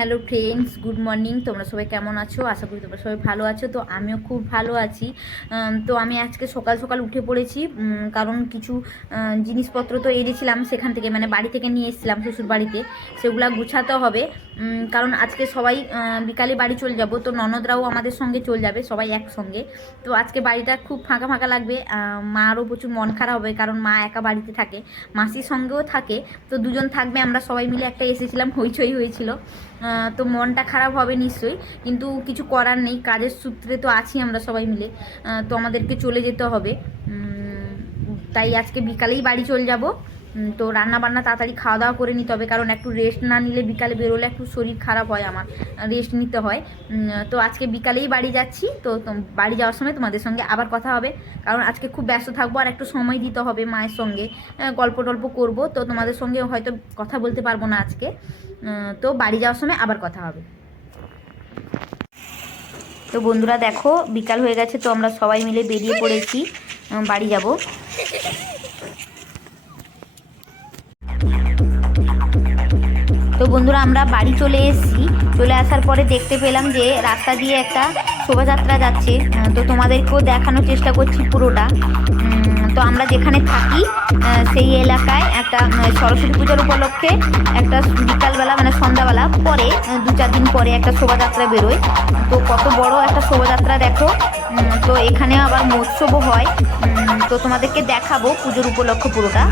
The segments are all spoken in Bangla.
Hello friends, good morning. তোমরা সবাই কেমন আছো? আশা করি তোমরা সবাই ভালো আছো। তো আমিও খুব ভালো আছি। তো আমি আজকে সকাল সকাল উঠে পড়েছি, কারণ কিছু জিনিসপত্র তো এনেছিলাম সেখান থেকে, মানে বাড়ি থেকে নিয়ে এসেছিলাম শ্বশুর বাড়িতে, সেগুলো গুছাতে হবে। কারণ আজকে সবাই বিকালে বাড়ি চলে যাব, তো ননদরাও আমাদের সঙ্গে চলে যাবে, সবাই একসঙ্গে। তো আজকে বাড়িটা খুব ফাঁকা ফাঁকা লাগবে। মারও প্রচুর মন খারাপ হবে, কারণ মা একা বাড়িতে থাকে, মাসির সঙ্গেও থাকে, তো দুজন থাকবে। আমরা সবাই মিলে একটা এসেছিলাম, হইচই হয়েছিল, তো মনটা খারাপ হবে নিশ্চয়ই, কিন্তু কিছু করার নেই, কাজের সূত্রে তো আছি আমরা সবাই মিলে, তো আমাদেরকে চলে যেতে হবে। তাই আজকে বিকালেই বাড়ি চলে যাব। তো রান্না বান্না তাড়াতাড়ি খাওয়া দাওয়া করে নিতে হবে, কারণ একটু রেস্ট না নিলে বিকালে বেরোলে একটু শরীর খারাপ হয়, আমার রেস্ট নিতে হয়। তো আজকে বিকালেই বাড়ি যাচ্ছি। তো বাড়ি যাওয়ার সময় তোমাদের সঙ্গে আবার কথা হবে, কারণ আজকে খুব ব্যস্ত থাকবো আর একটু সময় দিতে হবে মায়ের সঙ্গে, গল্প টল্প করবো, তো তোমাদের সঙ্গে হয়তো কথা বলতে পারবো না আজকে। তো বাড়ি যাওয়ার সময় আবার কথা হবে। তো বন্ধুরা দেখো, বিকাল হয়ে গেছে, তো আমরা সবাই মিলে বেরিয়ে পড়েছি, বাড়ি যাব। তো বন্ধুরা আমরা বাড়ি চলে এসেছি। চলে আসার পরে দেখতে পেলাম যে রাস্তা দিয়ে একটা শোভাযাত্রা যাচ্ছে, তো তোমাদেরকেও দেখানোর চেষ্টা করছি পুরোটা। তো আমরা যেখানে থাকি সেই এলাকায় একটা সরস্বতী পূজার উপলক্ষে একটা বিকালবেলা, মানে সন্ধ্যাবেলা পরে 2-4 দিন পরে একটা শোভাযাত্রা বেরোয়। তো কত বড় একটা শোভাযাত্রা দেখো। তো এখানে আবার মহোৎসবও হয়, তো তোমাদেরকে দেখাবো পুজোর উপলক্ষে পুরোটা।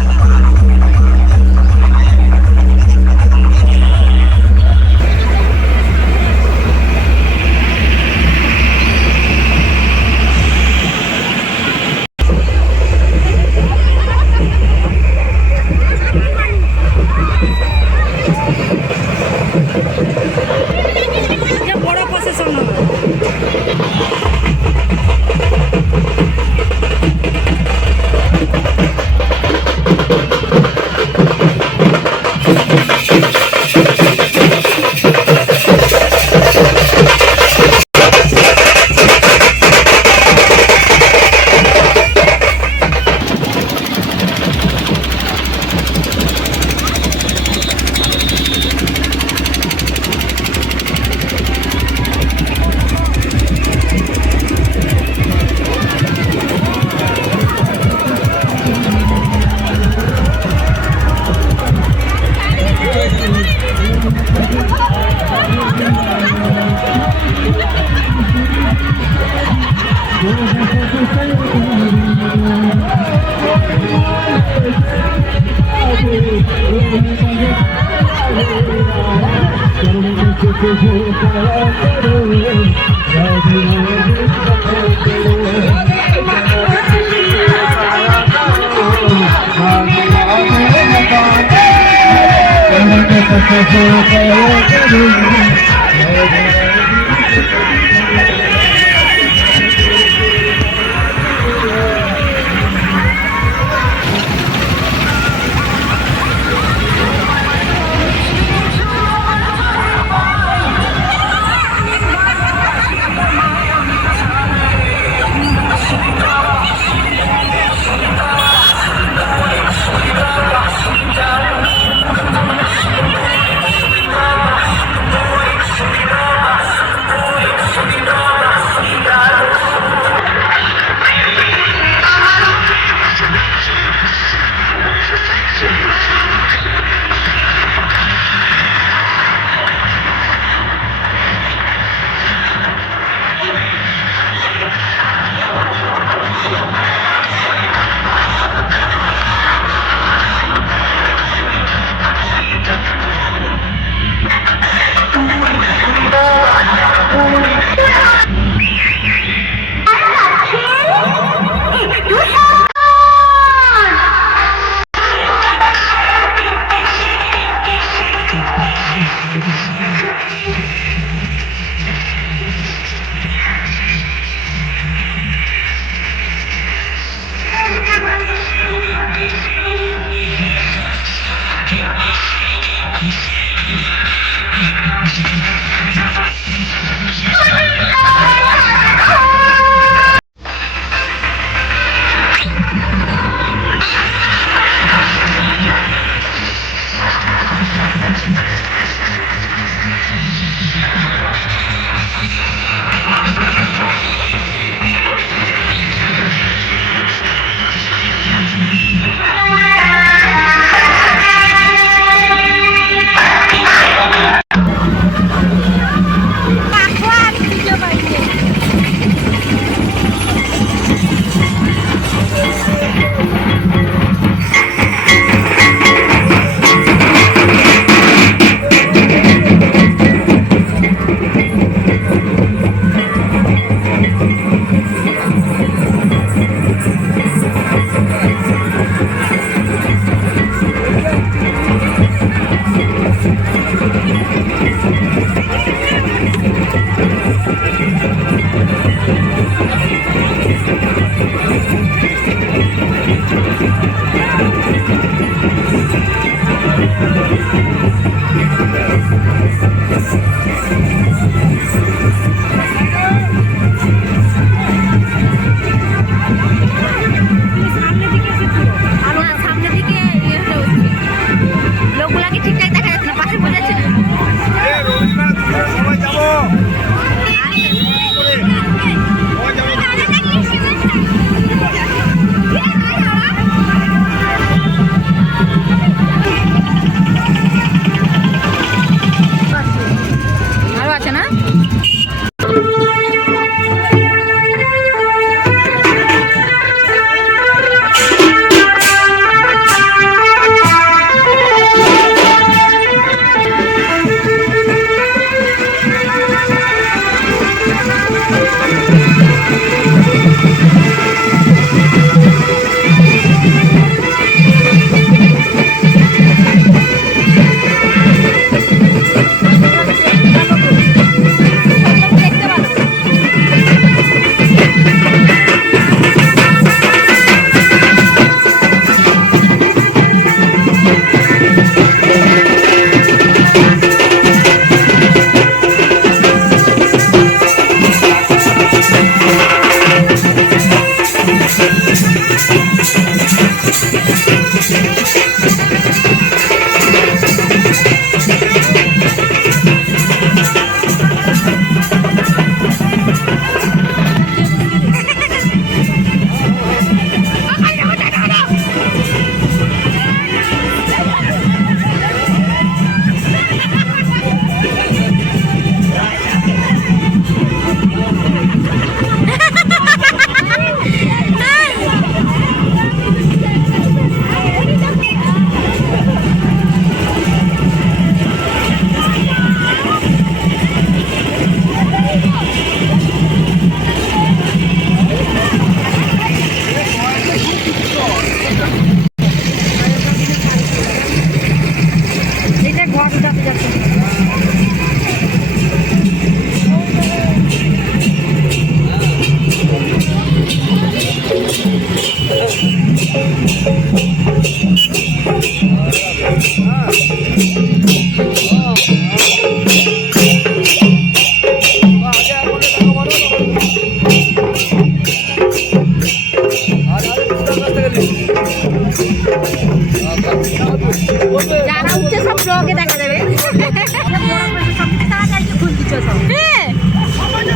যারা উঠছে সব ব্লগে দেখা যাবে।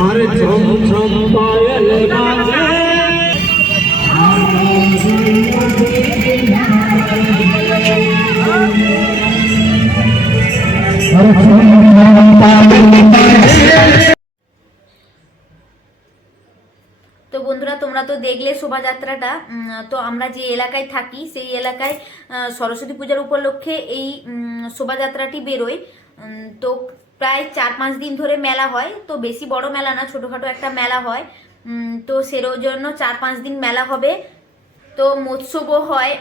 अरे झम झम पायल बाजे अरे झम झम पायल बाजे। তো বন্ধুরা তোমরা তো দেখলে শোভাযাত্রাটা। তো আমরা যে এলাকায় থাকি সেই এলাকায় সরস্বতী পূজার উপলক্ষে এই শোভাযাত্রাটি বেরোয়। তো প্রায় 4-5 দিন ধরে মেলা হয়। তো বেশি বড় মেলা না, ছোটোখাটো একটা মেলা হয়। তো সেরোর জন্য 4-5 দিন মেলা হবে। তো মৎস্যও হয়,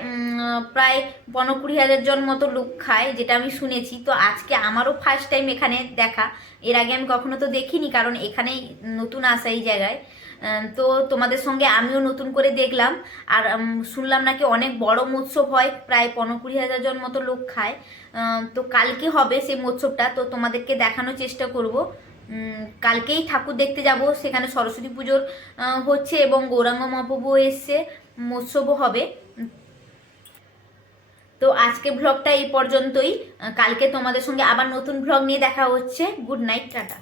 প্রায় 15-20 হাজার জন মতো লোক খায়, যেটা আমি শুনেছি। তো আজকে আমারও ফার্স্ট টাইম এখানে দেখা, এর আগে আমি কখনো তো দেখিনি, কারণ এখানেই নতুন আসা এই জায়গায়। তো তোমাদের সঙ্গে আমিও নতুন করে দেখলাম। আর শুনলাম নাকি অনেক বড় মৎস্য হয়, প্রায় 15-20 হাজার জন মতো লোক খায়। তো কালকে হবে সেই মৎস্যটা, তো তোমাদেরকে দেখানোর চেষ্টা করব। কালকেই ঠাকুর দেখতে যাব, সেখানে সরস্বতী পুজোর হচ্ছে এবং গৌরাঙ্গ মহাপ্রভু এসছে, মৎস্যও হবে। তো আজকে ব্লগটা এই পর্যন্তই। কালকে তোমাদের সঙ্গে আবার নতুন ব্লগ নিয়ে দেখা হচ্ছে। Good night, tata.